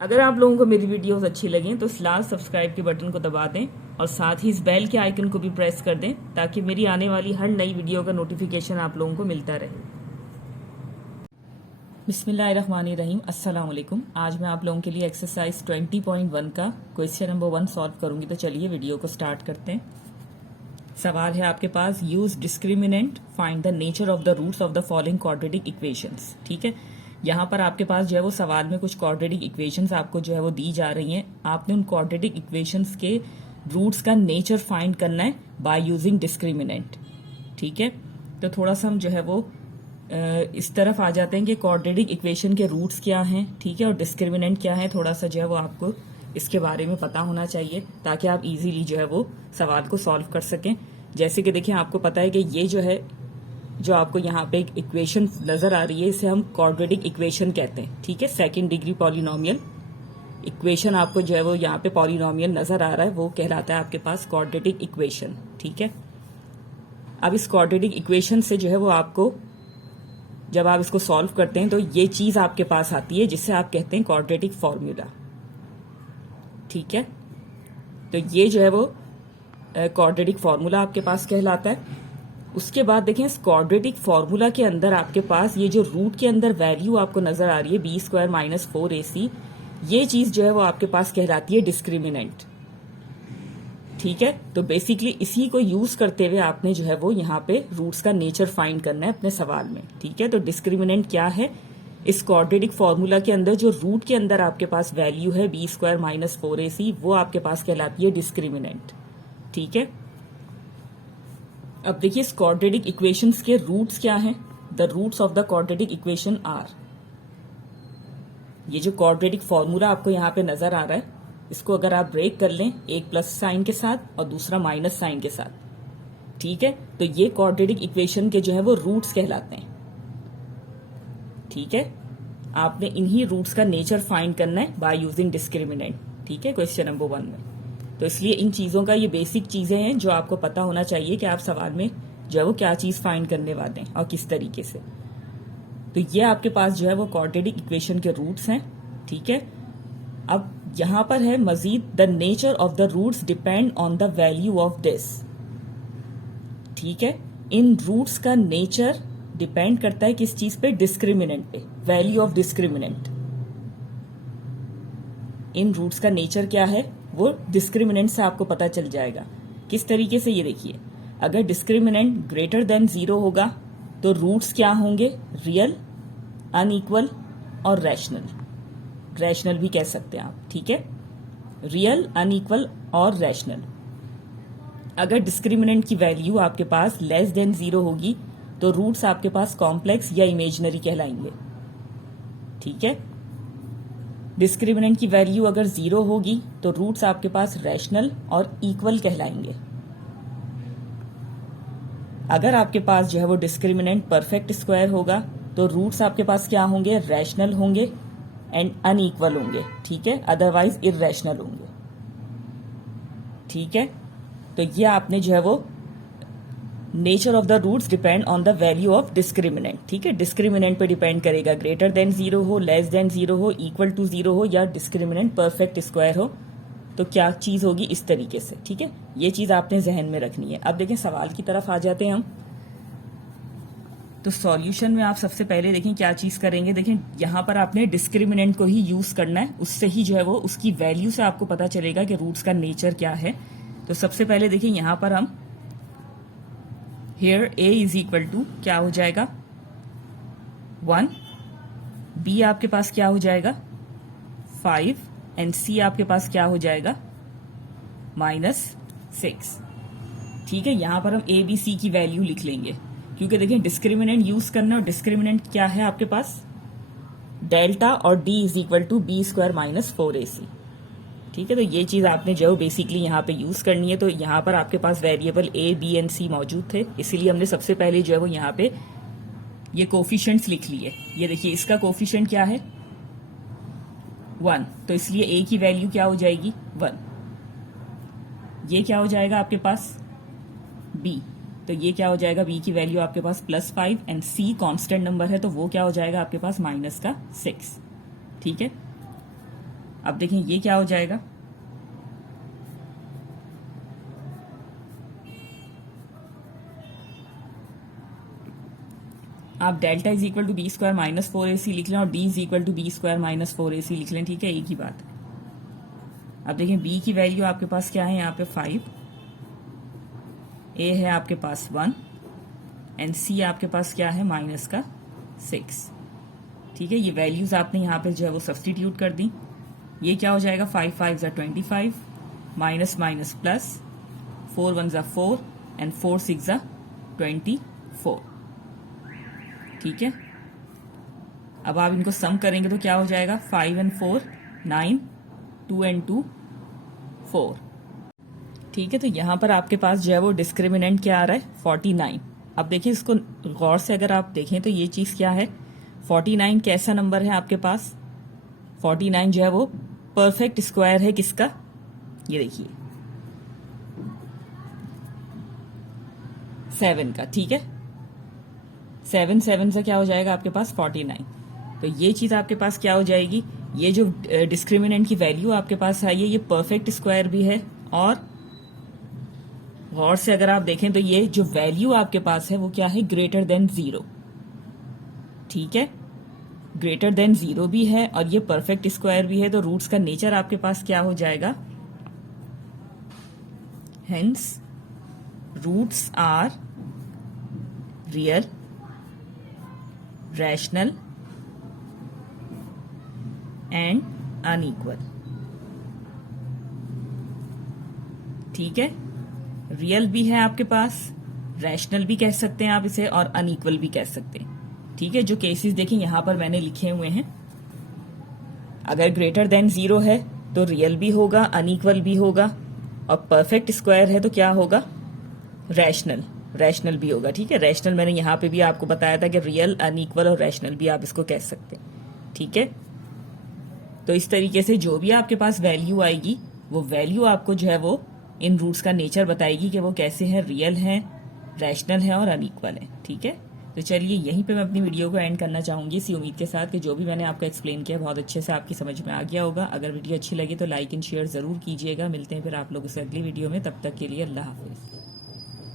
अगर आप लोगों को मेरी वीडियोस अच्छी लगें तो इस लाल सब्सक्राइब के बटन को दबा दें और साथ ही इस बेल के आइकन को भी प्रेस कर दें ताकि मेरी आने वाली हर नई वीडियो का नोटिफिकेशन आप लोगों को मिलता रहे। बिस्मिल्लाहिर्रहमानिर्रहीम, अस्सलाम वालेकुम। आज मैं आप लोगों के लिए एक्सरसाइज 20.1 का क्वेश्चन नंबर 1 सॉल्व करूंगी। तो चलिए वीडियो को स्टार्ट करते हैं। सवाल है आपके पास, use discriminant, find the nature of the roots of the following quadratic equations. ठीक है, यहाँ पर आपके पास जो है वो सवाल में कुछ क्वाड्रेटिक इक्वेशंस आपको जो है वो दी जा रही हैं। आपने उन क्वाड्रेटिक इक्वेशंस के रूट्स का नेचर फाइंड करना है बाय यूजिंग डिस्क्रिमिनेंट। ठीक है, तो थोड़ा सा हम जो है वो इस तरफ आ जाते हैं कि क्वाड्रेटिक इक्वेशन के रूट्स क्या हैं, ठीक है, और डिस्क्रिमिनेंट क्या है। थोड़ा सा जो है वो आपको इसके बारे में पता होना चाहिए ताकि आप इजीली जो है वो सवाल को सॉल्व कर सकें। जैसे कि देखिए, आपको पता है कि ये जो है, जो आपको यहाँ पे एक इक्वेशन नजर आ रही है, इसे हम क्वाड्रेटिक इक्वेशन कहते हैं। ठीक है, सेकंड डिग्री पॉलिनोमियल इक्वेशन आपको जो है वो यहाँ पे पॉलिनोमियल नजर आ रहा है, वो कहलाता है आपके पास क्वाड्रेटिक इक्वेशन। ठीक है, अब इस क्वाड्रेटिक इक्वेशन से जो है वो आपको, जब आप इसको सॉल्व करते हैं तो ये चीज आपके पास आती है जिससे आप कहते हैं क्वाड्रेटिक फॉर्मूला। ठीक है, तो ये जो है वो क्वाड्रेटिक फॉर्मूला आपके पास कहलाता है। उसके बाद देखें, इस क्वाड्रेटिक फॉर्मूला के अंदर आपके पास ये जो रूट के अंदर वैल्यू आपको नजर आ रही है b² - 4ac, ये चीज जो है वो आपके पास कहलाती है डिस्क्रिमिनेंट। ठीक है, तो बेसिकली इसी को यूज करते हुए आपने जो है वो यहाँ पे रूट्स का नेचर फाइंड करना है अपने सवाल में। ठीक है, तो डिस्क्रिमिनेंट क्या है, इस क्वाड्रेटिक फॉर्मूला के अंदर जो रूट के अंदर आपके पास वैल्यू है b² - 4ac, वो आपके पास कहलाती है डिस्क्रिमिनेंट। ठीक है, अब देखिए इस क्वाड्रेटिक इक्वेशंस के रूट्स क्या हैं। The roots of the quadratic equation are, ये जो क्वाड्रेटिक फॉर्मूला आपको यहाँ पे नजर आ रहा है, इसको अगर आप ब्रेक कर लें, एक प्लस साइन के साथ और दूसरा माइनस साइन के साथ, ठीक है, तो ये क्वाड्रेटिक इक्वेशन के जो है वो रूट्स कहलाते हैं। ठीक है, आपने इन्हीं रूट्स का नेचर फाइंड करना है बाय यूजिंग डिस्क्रिमिनेंट। ठीक है, क्वेश्चन नंबर 1 में। तो इसलिए इन चीजों का, ये बेसिक चीजें हैं जो आपको पता होना चाहिए कि आप सवाल में जो है वो क्या चीज फाइंड करने वाले हैं और किस तरीके से। तो ये आपके पास जो है वो क्वाड्रेटिक इक्वेशन के रूट्स हैं। ठीक है, अब यहां पर है मजीद, the nature of the roots depend on the value of this. ठीक है, इन रूट्स का नेचर डिपेंड करता है किस चीज पे, डिस्क्रिमिनेंट पे, वैल्यू ऑफ डिस्क्रिमिनेंट। इन रूट्स का नेचर क्या है वो डिस्क्रिमिनेंट से आपको पता चल जाएगा। किस तरीके से, ये देखिए, अगर डिस्क्रिमिनेंट ग्रेटर देन 0 होगा तो रूट्स क्या होंगे, रियल, अनइक्वल और रैशनल। रैशनल भी कह सकते हैं आप। ठीक है, रियल, अनइक्वल और रैशनल। अगर डिस्क्रिमिनेंट की वैल्यू आपके पास लेस देन 0 होगी तो रूट्स आपके पास कॉम्प्लेक्स या इमेजिनरी कहलाएंगे। ठीक है, डिस्क्रिमिनेंट की वैल्यू अगर 0 होगी तो रूट्स आपके पास रैशनल और इक्वल कहलाएंगे। अगर आपके पास जो है वो डिस्क्रिमिनेंट परफेक्ट स्क्वायर होगा तो रूट्स आपके पास क्या होंगे, रैशनल होंगे एंड अनइक्वल होंगे। ठीक है, अदरवाइज इररैशनल होंगे। ठीक है, तो ये आपने जो है वो nature of the roots depend on the value of discriminant. ठीक है, डिस्क्रिमिनेंट पे डिपेंड करेगा, ग्रेटर देन 0 हो, लेस देन 0 हो, इक्वल टू 0 हो या डिस्क्रिमिनेंट परफेक्ट स्क्वायर हो, तो क्या चीज होगी, इस तरीके से। ठीक है, ये चीज आपने जहन में रखनी है। अब देखें सवाल की तरफ आ जाते हैं हम। तो सॉल्यूशन में आप सबसे पहले देखें क्या चीज करेंगे। देखें यहां पर आपने डिस्क्रिमिनेंट को ही यूज करना है, उससे ही जो है वो उसकी वैल्यू से आपको पता चलेगा कि रूट्स का नेचर क्या है। तो सबसे पहले देखिए यहां पर हम Here a is equal to क्या हो जाएगा, 1, b आपके पास क्या हो जाएगा, 5 एंड c आपके पास क्या हो जाएगा, -6। ठीक है, यहां पर हम a b c की वैल्यू लिख लेंगे क्योंकि देखें डिस्क्रिमिनेंट यूज करना, और डिस्क्रिमिनेंट क्या है आपके पास, डेल्टा, और d is equal to b² - 4ac। ठीक है, तो ये चीज आपने जो बेसिकली यहाँ पे यूज करनी है। तो यहाँ पर आपके पास variable a, b and c मौजूद थे, इसीलिए हमने सबसे पहले जो है वो यहाँ पे ये कोफिशिएंट्स लिख लिए। ये देखिए इसका कोफिशिएंट क्या है, 1, तो इसलिए a की वैल्यू क्या हो जाएगी, 1। ये क्या हो जाएगा आपके पास, b, तो ये क्या हो जाएगा, b की वैल्यू आपके पास +5 एंड c कांस्टेंट नंबर है तो वो क्या हो जाएगा आपके पास -6। ठीक है, अब देखें ये क्या हो जाएगा, आप delta is equal to B square minus 4ac लिख लें और D is equal to B square minus 4ac लिख लें, ठीक है, एक ही बात है। अब देखें बी की वैल्यू आपके पास क्या है यहाँ पे 5, ए है आपके पास 1 एंड सी आपके पास क्या है माइनस का 6, ठीक है। ये वैल्यूज आपने यहाँ पे जो है वो सब्सटीट्यूट कर दी। ये क्या हो जाएगा, 5 5 25 माइनस माइनस प्लस 4 1 4 एंड 4 6 24, ठीक है। अब आप इनको सम करेंगे तो क्या हो जाएगा, 5 and 4 9, 2 and 2 4, ठीक है। तो यहाँ पर आपके पास जो है वो डिस्क्रिमिनेंट क्या आ रहा है 49। अब देखिए इसको गौर से अगर आप देखें तो ये चीज क्या है, 49 कैसा नंबर है आपके पास, 49 जो है वो परफेक्ट स्क्वायर है किसका, ये देखिए 7 का, ठीक है। 7 7 से क्या हो जाएगा आपके पास 49। तो ये चीज आपके पास क्या हो जाएगी, ये जो डिस्क्रिमिनेंट की वैल्यू आपके पास आई है ये परफेक्ट स्क्वायर भी है, और गौर से अगर आप देखें तो ये जो वैल्यू आपके पास है वो क्या है, ग्रेटर देन 0, ठीक है, ग्रेटर देन 0 भी है और ये परफेक्ट स्क्वायर भी है। तो रूट्स का नेचर आपके पास क्या हो जाएगा, hence roots are real, rational and unequal, ठीक है। रियल भी है आपके पास, रैशनल भी कह सकते हैं आप इसे, और अनइक्वल भी कह सकते हैं, ठीक है। जो केसेस देखें यहां पर मैंने लिखे हुए हैं, अगर ग्रेटर देन 0 है तो रियल भी होगा, अनइक्वल भी होगा, और परफेक्ट स्क्वायर है तो क्या होगा, रैशनल भी होगा, ठीक है। रैशनल मैंने यहाँ पे भी आपको बताया था कि रियल, अनइक्वल और रैशनल भी आप इसको कह सकते हैं, ठीक है। तो इस तरीके से जो भी आपके पास वैल्यू आएगी वो वैल्यू आपको जो है वो इन रूट्स का नेचर बताएगी कि वो कैसे हैं, रियल हैं, रैशनल हैं और अनइक्वल हैं, ठीक है। तो चलिए यहीं पे मैं अपनी वीडियो को एंड करना चाहूंगी इसी उम्मीद के साथ कि जो भी मैंने आपको एक्सप्लेन किया बहुत अच्छे से आपकी समझ में आ गया होगा। अगर वीडियो अच्छी लगी तो लाइक एंड शेयर जरूर कीजिएगा। मिलते हैं फिर आप लोगों से अगली वीडियो में, तब तक के लिए अल्लाह हाफिज।